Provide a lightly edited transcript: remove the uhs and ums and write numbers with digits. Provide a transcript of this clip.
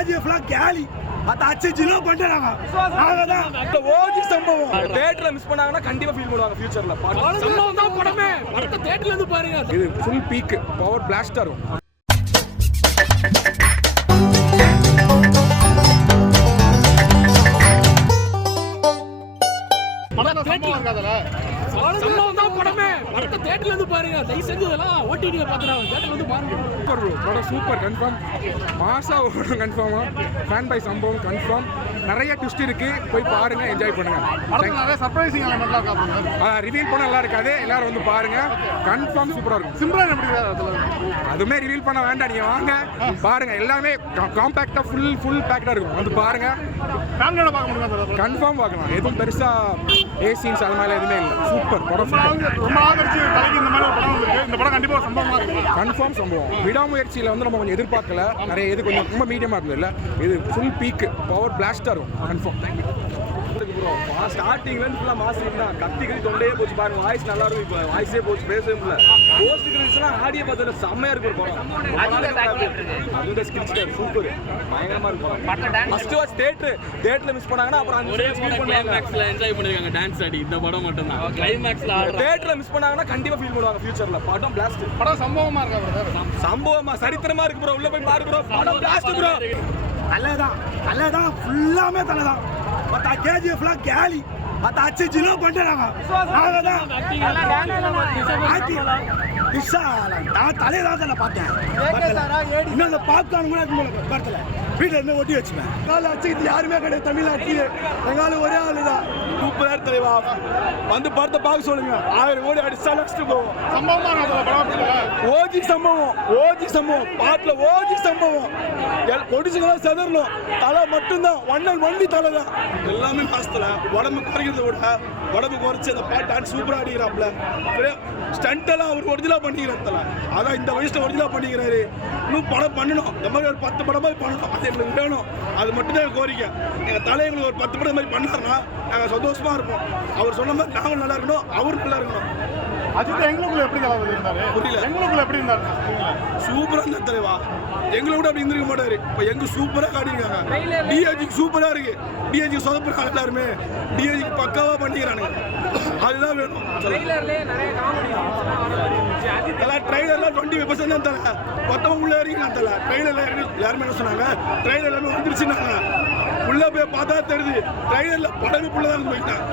கேஜிஎஃப்லாம் கேலி அத அச்சிச்சிலோ பண்றாங்க. நாங்கதான் ஓஜி சம்பவம் தியேட்டர்ல மிஸ் பண்ணாங்கன்னா கண்டிப்பா ஃபீல் பண்ணுவாங்க ஃபியூச்சர்ல. சம்பவம் தான் படமே. படத்தை தியேட்டர்ல இருந்து பாருங்க. இது ஃபுல் பீக் பவர் பிளாஸ்டா இருக்கும். சம்பவம் தான் படமே. படத்தை தியேட்டர்ல இருந்து பாருங்க. தயவு செஞ்சு இதெல்லாம் ஓடிடில பாத்துறாங்க. தியேட்டர்ல இருந்து பாருங்க. சூப்பர் ப்ரோ, படம் சூப்பர் கன்ஃபார்ம். மாசா ஓடும் கன்ஃபார்மா. ஃபேன் பை சம்பவம் கன்ஃபார்ம். நிறைய ட்விஸ்ட் இருக்கு, போய் பாருங்க, என்ஜாய் பண்ணுங்க. படத்துல நிறைய சர்ப்ரைசிங் எலிமெண்ட்லாம் காட்டுறாங்க. ரிவீல் பண்ண நல்லா இருக்காது, எல்லாரும் வந்து பாருங்க, கன்ஃபார்ம் சூப்பரா இருக்கும். சிம்ரன் எப்படி அதுல அதுமே ரிவீல் பண்ண வேண்டாம், நீங்க வாங்க பாருங்க. எல்லாமே காம்பாக்டா ஃபுல் பேக்டா இருக்கும், வந்து பாருங்க. ஃபேமிலியோட பார்க்க முடியுமா? கன்ஃபார்ம் பார்க்கலாம். எதுவும் பெருசா ஏசின்ஸ் அது மாதிரி எதுவுமே இல்லை. சூப்பர் படம். ரொம்ப ஆதரிச்சு தலைக்கு இந்த மாதிரி ஒரு படம் வந்திருக்கு. இந்த படம் கண்டிப்பா ஒரு சம்பவமா இருக்கும். கன்ஃபார்ம் சம்பவம். விடாமுயற்சியில வந்து நம்ம கொஞ்சம் எதிர்பார்க்கல, நிறைய இது கொஞ்சம் ரொம்ப மீடியமா இருந்தது. இது ஃபுல் பீக் பவர் பிளாஸ்டா இருக்கும் கன்ஃபார்ம். ஸ்டார்டிங்ல இருந்து ஃபுல்லா மாஸ் தான். கத்தி தொண்டையே போச்சு பாருங்க. வாய்ஸ் நல்லா இருக்கும். இப்போ வாய்ஸே போச்சு, பேசவே முடியல. போஸ்ட் கிரெடிட்ஸ்லாம் ஆடியோ பார்த்தா செம்மையா இருக்கு படம். அதுதான் ஸ்கிரிப்ட் சூப்பர், பயங்கரமா இருக்கும். ஃபர்ஸ்ட் வாட்ச் தியேட்டர்ல மிஸ் பண்ணாங்கன்னா அப்புறம் ஒரே கிளைமேக்ஸ்ல என்ஜாய் பண்ணிருக்காங்க. டான்ஸ் ஆடி இந்த படம் மட்டும் தான் கிளைமேக்ஸ்ல தியேட்டர்ல மிஸ் பண்ணாங்கன்னா கண்டிப்பா ஃபீல் பண்ணுவாங்க ஃபியூச்சர்ல. படம் பிளாஸ்ட். படம் சம்பவமா இருக்கா? சம்பவமா சரித்திரமா இருக்கு ப்ரோ. உள்ள போய் பாரு ப்ரோ. படம் பிளாஸ்ட் ப்ரோ. தலைதான் ஃபுல்லாமே தலைதான். மத்த கேஜிஎஃப்லாம் கேலி அத அச்சிச்சிலோ பண்றாங்க. நாங்கதான் நான் தலைதான் பார்த்தேன். இன்னும் பாப்கார்ன் கூட படத்துல வீட்டுல இருந்து ஒட்டி வச்சுப்பேன். கால அச்சுக்கிட்டு யாருமே கிடையாது தமிழ்நாட்டு. எங்கால ஒரே ஆளுதான். சூப்பரா தலைவா, வந்து படத்தை பார்க்க சொல்லுங்க. 1000 கோடி அடிச்சா நெக்ஸ்ட் போவோம். சம்பவமா ஓஜி சம்பவம் பாட்டுல ஓஜி சம்பவம். பொடிச்சுக்கலாம் செதறணும். தலை மட்டும்தான், ஒன்லி தலை தான். எல்லாமே மாசத்துல உடம்பு குறைக்கிறத விட உடம்பு குறைச்சு அந்த பாட்டு டான்ஸ் சூப்பரா அடிக்கிறாப்ல. ஸ்டண்ட் எல்லாம் அவர் ஒரிஜினலா பண்ணிக்கிறார். அதான் இந்த வயசுல ஒரிஜினலா பண்ணிக்கிறாரு. இன்னும் படம் பண்ணணும். இந்த மாதிரி ஒரு 10 படமா பண்ணணும். அது எங்களுக்கு வேணும். அது மட்டும் தான் கோரிக்கை. எங்க தலை எங்களுக்கு ஒரு 10 படம் மாதிரி பண்ணாருன்னா நாங்க சந்தோஷமா இருப்போம். அவர் சொன்ன மாதிரி நாங்களும் நல்லா இருக்கணும், அவரும் நல்லா இருக்கணும். அஜித் எங்களுக்குள்ள எப்படி இருந்தாரு? புரியல. எங்களுக்குள்ள எப்படி இருந்தாரு? சூப்பரா இருந்தா தலைவா. எங்களை விட அப்படி இருந்திருக்க மாட்டாரு. இப்ப எங்க சூப்பரா காட்டிருக்காங்க. டிஏஜிக்கு சூப்பரா இருக்கு. டிஏஜி சொதப்புறாங்க எல்லாருமே. டிஏஜிக்கு பக்காவா பண்ணிக்கிறானுங்க. அதுதான் வேணும். ட்ரெயிலர்ல 20% தான் தலை. மொத்தம் உள்ள இறங்கிக்கலாம் தலை. ட்ரெயிலர்ல யாருமே என்ன சொன்னாங்க? ட்ரெயிலர் எல்லாமே வந்துருச்சுன்னாங்க. உள்ள போய் பார்த்தா தெரியுது. ட்ரெயிலர்ல படமே புள்ளதான் போயிட்டாங்க.